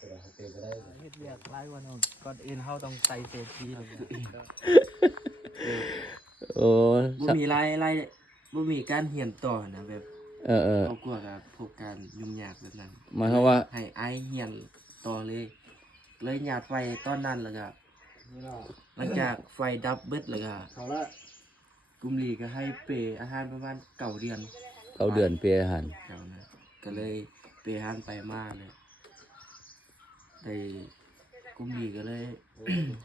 เฮ็ดเวียกหลายวันก่อนอื่นเฮาต้องใส่เซฟตี้เลยโอ้ บ่มีรายบ่มีการเรียนต่อนะแบบครอบครัวก็พบการยุ่งยากแบบนั้น หมายความว่าให้อายเรียนต่อเลยหยาดไฟตอนนั้นแล้วก็หลังจากไฟดับเบิดแล้วก็กลุ่มลีก็ให้เปอาหารประมาณ9 เดือน 9 เดือนเปอาหาร เก่านะก็เลยเปอาหารไปมาเลยได้กลุ่มลีก็เลย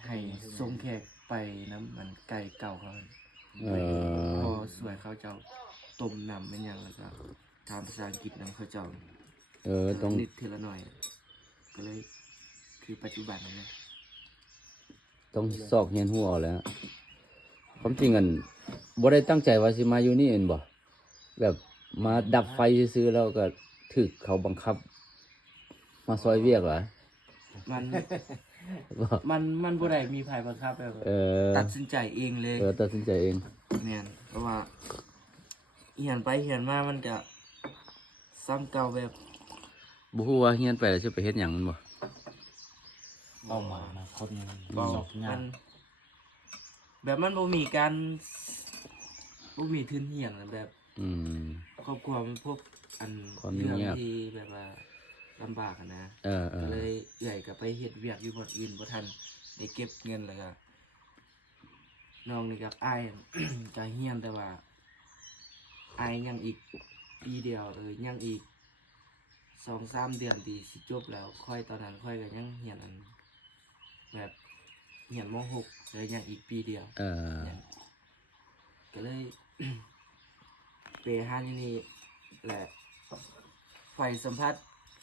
ให้ส่งแขกไปน้ำมันไก่เก่าเขาพอสวยเขาเจ้าต้มน้ำเป็นหยังแล้วก็ทำภาษาอังกฤษนำเขาเจ้าต้องนิดทีละหน่อยก็เลยคือปัจจุบันนี้ ต้องซอกเฮียนหัวเอาแล้วความจริงกันบ่ได้ตั้งใจว่าสิมาอยู่นี่เองบ่แบบมาดับไฟซื้อๆแล้วก็ถึกเขาบังคับ มาซอยเวียกเหรอ มันบ่ได้มีไผบังคับแบบตัดสินใจเองเลยตัดสินใจเอง แม่นเพราะว่าเหียนไปเหียนมามันก็ซ้ำเก่าแบบบ่ฮู้ว่าเฮียนไปแล้วสิไปเฮ็ดหยังมันบ่ เป้าหมายนะคน บ่ สอบงาน แบบมันบ่มีการบ่มีทุนเหียนแบบ ครอบครัวมันพบอันเรื่องที่แบบว่าลำบากนะก็เลยเอื่อยก็ไปเฮ็ดเวียกอยู่บ่อนอื่นบ่ทันได้เก็บเงินแล้วก็น้องนี่กับอ้าย ก็เฮียนแต่ว่าอ้ายยังอีกปีเดียวยังอีก2-3 เดือนที่สิจบแล้วค่อยตอนนั้นค่อยก็ยังเฮียนอันแบบเฮียนม.6เลยยังอีกปีเดียวก็เลย เปหานี่แหละไฟสัมผัส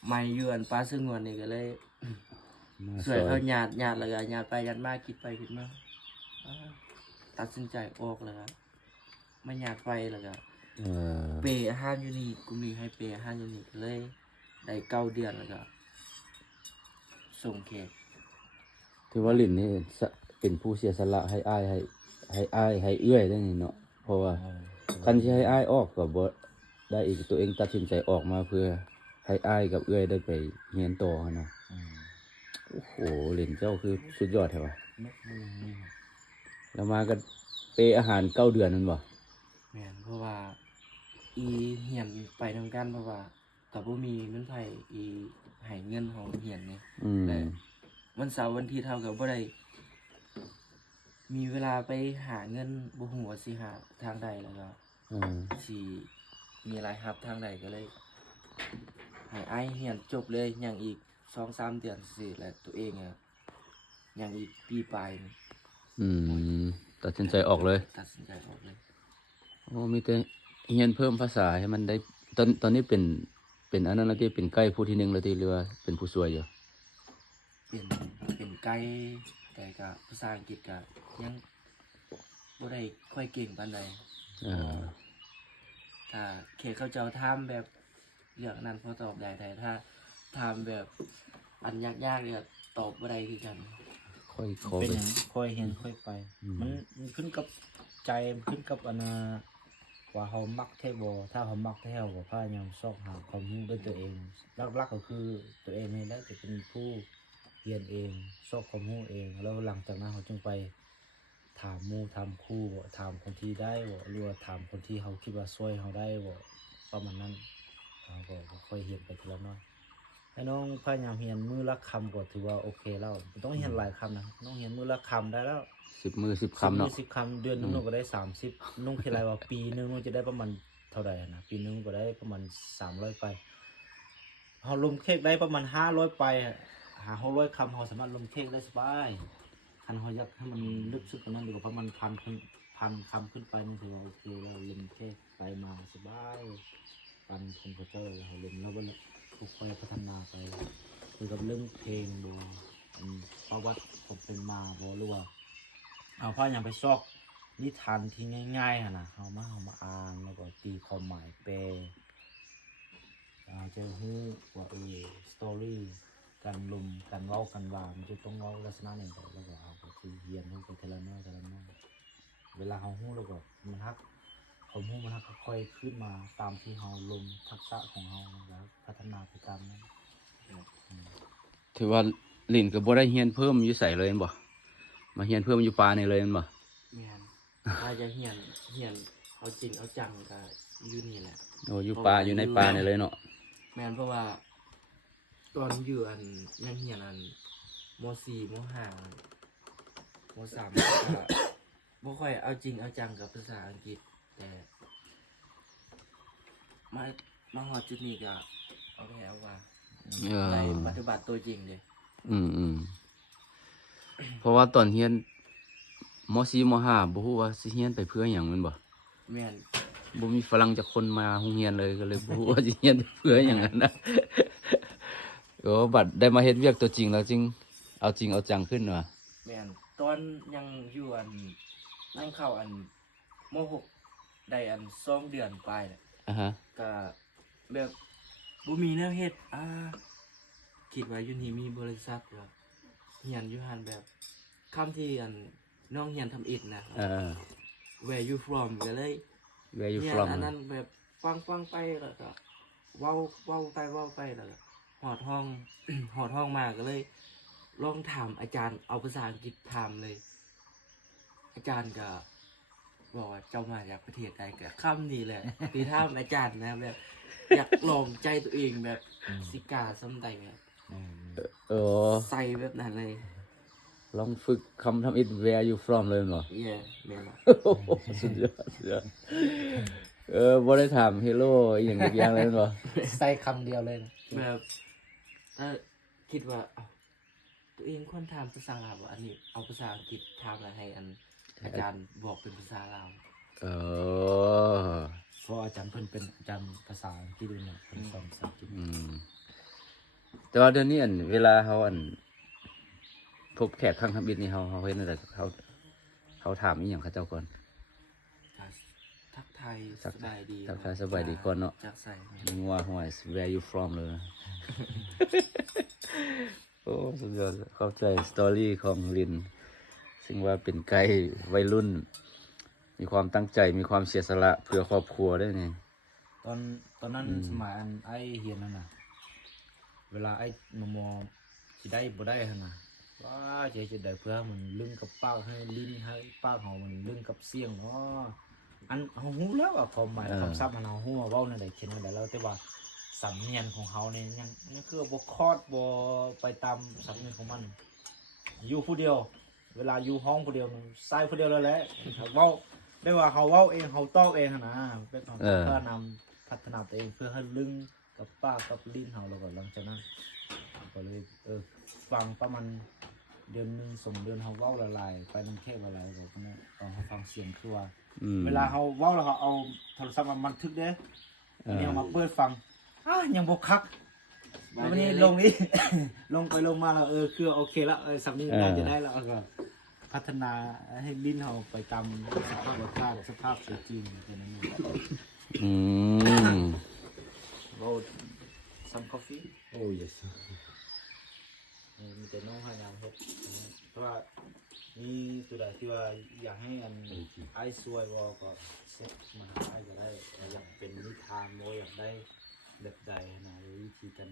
ใหม่ยวนปลาซึ่งวนนี่ก็เลยสวยเขาหยาดแล้วก็หยาดไปหยาดมาคิดไปคิดมาตัดสินใจออกแล้วครับไม่หยาดไฟแล้วก็เปอาหารอยู่นี่กูมีให้เปอาหารอยู่นี่เลยได้9 เดือนแล้วก็ส่งแขก ถือว่าลินนี่เป็นผู้เสียสละให้อ้ายให้เอื้อยได้นี่เนาะเพราะว่าคันที่ให้อ้ายออกก็บ่ได้อีกตัวเองตัดสินใจออกมาเพื่อให้อ้ายกับเอื้อยได้ไปเรียนต่อนะโอ้โหเล่นเจ้าคือสุดยอดแท้ว่ะแล้วมาก็เปอาหาร9 เดือนนั่นบ่แม่นเพราะว่าอีเหียนไปนำกันเพราะว่าก็บ่มีเงินไผอีให้เงินของเหียนนี่แต่วันเสาร์วันอาทิตย์เฮาก็บ่ได้มีเวลาไปหาเงินบ่ฮู้ว่าสิหาทางใดแล้วก็สิมีรายรับทางใดก็เลยให้อ้ายเรียนจบเลยยังอีก 2-3 เดือนซื่อๆแล้วตัวเองยังอีกปีปลายนี่ตัดสินใจออกเลยตัดสินใจออกเลยโอ้มีแต่เรียนเพิ่มภาษาให้มันได้ตอนนี้เป็นอันนั้นแล้วที่เป็นใกล้ผู้ที่1แล้วที่เรือเป็นผู้ช่วยอยู่เป็นไกด์แต่ก็ภาษาอังกฤษก็ยังบ่ได้ค่อยเก่งปานใดถ้าเขตเขาเจ้าถามแบบเรื่องนั้นพอตอบได้แต่ถ้าถามแบบอันยากๆเนี่ยตอบบ่ได้คือกันค่อยขอเป็น ไป อย่างค่อยเห็นค่อยไปมันขึ้นกับใจขึ้นกับอันว่าเขามักแท้บ่ถ้าเขามักแท้ก็พยายามซอกหาความรู้ด้วยตัวเองหลักๆก็คือตัวเองนี่แหละจะเป็นผู้เรียนเองซอกความรู้เองแล้วหลังจากนั้นเขาจึงไปถามหมู่ถามครูถามคนที่ได้บ่หรือว่าถามคนที่เขาคิดว่าช่วยเขาได้บ่ประมาณนั้นเขาก็ค่อยเรียนไปทีละน้อยให้น้องพยายามเรียนมือละคำก็ถือว่าโอเคแล้วต้องเรียนหลายคำนะน้องเรียนมือละคำได้แล้ว10 มือ 10 คำเนาะ10 คำเดือนนึงก็ได้30น้องคิดอะไรว่าปีนึงน้องจะได้ประมาณเท่าใดนะปีนึงก็ได้ประมาณ300ไปเฮาลมเค้กได้ประมาณ500ไปหา600 คำเฮาสามารถลมเค้กได้สบายคันเฮาอยากให้มันลึกซึ้งกว่านั้นดีกว่าประมาณ1,000 คำขึ้นไปนี่ถือว่าโอเคแล้วลมเค้กไปมาสบายปันคอมพิวเตอร์เฮาลมแล้วมันค่อยพัฒนาไปคือกับเรื่องเพลงดูประวัติผมเป็นมาบ่หรือว่าเอาพยายามไปซอกนิทานที่ง่ายๆนะเอามาอ่านแล้วก็ตีความหมายแปลจะรู้ว่าสตอรี่การลมการเว้ากันว่ามันจะต้องเว้าลักษณะไหนต่อแล้วก็เอาไปเรียนรู้ไปทีละน้อยเวลาเรารู้แล้วก็มันฮักความรู้มันฮักค่อยๆขึ้นมาตามที่เราลมทักษะของเราแล้วพัฒนาไปตามนั้นถื ถือว่าลิ้นก็บ่ได้เรียนเพิ่มอยู่ไสเลยแม่นบ่มาเรียนเพิ่มอยู่ป่านี่เลยแม่นบ่ แม่นถ้าจะเฮียนเอาจริงเอาจังก็อยู่นี่แหละ โอ้อยู่ป่าอยู่ในป่านี่เลยเนาะ แม่นเพราะว่าตอนอยู่ยังเฮียนม .4 ม .5 ม .3 ก็บ่ค่อยเอาจริงเอาจังกับภาษาอังกฤษแต่มาฮอดจุดนี้ก็เอาไปเอาว่า เออ ในปฏิบัติตัวจริงเลย อืมเพราะว่าตอนเรียนม .4 ม .5 บ่ฮู้ว่าสิเรียนไปเพื่อหยังแม่นบ่ แม่น บ่มีฝรั่งจักคนมาโรงเรียนเลยก็เลยบ่รู้ว่าสิเรียนไปเพื่อหยังนั้นนะโอ้บัดได้มาเฮ็ดเวียกตัวจริงแล้วจริงเอาจริงเอาจังขึ้นว่ะ แม่นตอนยังอยู่นั่งเข้าม .6 ได้2 เดือนไปแหละ ฮะ ก็แบบบ่มีแนวเฮ็ดคิดว่าอยู่นี่มีบริษัทแบบเฮียนอยู่หันแบบคำที่น้องเฮียนทำอิฐนะ Where you from ก็เลย Where you เฮียน from อันนั้นแบบฟังไปแล้วก็เว้าไปแล้วก็หอดห้อง หอดห้องมาก็เลยลองถามอาจารย์เอาภาษาอังกฤษถามเลย อาจารย์ก็บอกว่าเจ้ามาจากประเทศใดก็คำนี้แหละ ที่ถามอาจารย์นะแบบอยากลองใจตัวเองแบบสิกาซ้ำใดแบบ เออ ใส่แบบนั้นเลย ลองฝึกคำทำอิฐ Where you from เลยเหรอ เย่แม่นบ่ สุดยอดสุดยอดบ่ได้ถาม Hello อหย่างอีกอย่างเลยเหรอ ใส่คำเดียวเลยนะ แบบถ้าคิดว่าตัวเองควรถามภาษาลาวอันนี้เอาภาษาอังกฤษถามอะไรให้อาจารย์บอกเป็นภาษาลาว เออ เพราะอาจารย์เพิ่นเป็นอาจารย์ภาษาอังกฤษด้วยนะเพิ่นสอนภาษาอังกฤษ แต่ว่าเดี๋ยวนี้เวลาเขาพบแขกข้างทำอิฐนี่เขาเห็นอะไรเขาถามอีหยังเขาเจ้าก่อน ก็ทักทายสบายดี ทักทายสบายดีก่อนเนาะ จากใส่ มึงว่าห่วย Where you from เลย โอ้สุดยอดเข้าใจสตอรี่ของลิน ซึ่งว่าเป็นไกด์วัยรุ่น มีความตั้งใจมีความเสียสละเพื่อครอบครัวได้ไง ตอนนั้นสมัยไอ้เฮียนนั่นน่ะเวลาไอ้มอสิได้บ่ได้หั่นน่ะว่าจะได้เพื่อมันลึงกับปากให้ลิ้นให้ปากเฮามันลึงกับเสียงเนาะอันเฮาฮู้แล้วว่าความหมายคำศัพท์มันเฮาฮู้ว่าเว้านั่นได้เขียนนั่นได้แล้วแต่ว่าสำเนียงของเฮานี่ยังคือบ่คอดบ่ไปตามสำเนียงของมัน อยู่ผู้เดียว เวลาอยู่ห้องผู้เดียวมันใส่ผู้เดียวแล้วแหละเว้าได้ว่าเฮาเว้าเองเฮาตอบเองหั่นนะเป็นของเพื่อนำพัฒนาตัวเองเพื่อให้ลึงกับปากกับลิ้นเฮาแล้วก็หลังจากนั้นก็เลยฟังประมาณเดือนหนึง2 เดือนเฮาเว้าละลายไปนำเทพละลายก็เนี่ยตอนเฮาฟังเสียงคือว่า เวลาเฮาเว้าแล้วเฮาเอาโทรศัพท์มาบันทึกเด้อันนี้เอามาเปิดฟังยังบ่คักวันนี้ลงนี้ ลงไปลงมาแล้วคือโอเคแล้วสำเนียงน่าจะได้แล้วก็พัฒนาให้ลิ้นเฮาไปตามสภาพอากาศสภาพเสียงจริงแค่นั้นเอง Road some coffee Oh yes. มีแต่น้องให้งานเฮ็ดเพราะว่ามีตัวใดที่ว่าอยากให้ไอ้ช่วยว่าก็เซ็ตมาหาไอ้ก็ได้อยากเป็นนิทานบ่อยากได้แบบใดนะวิธีการ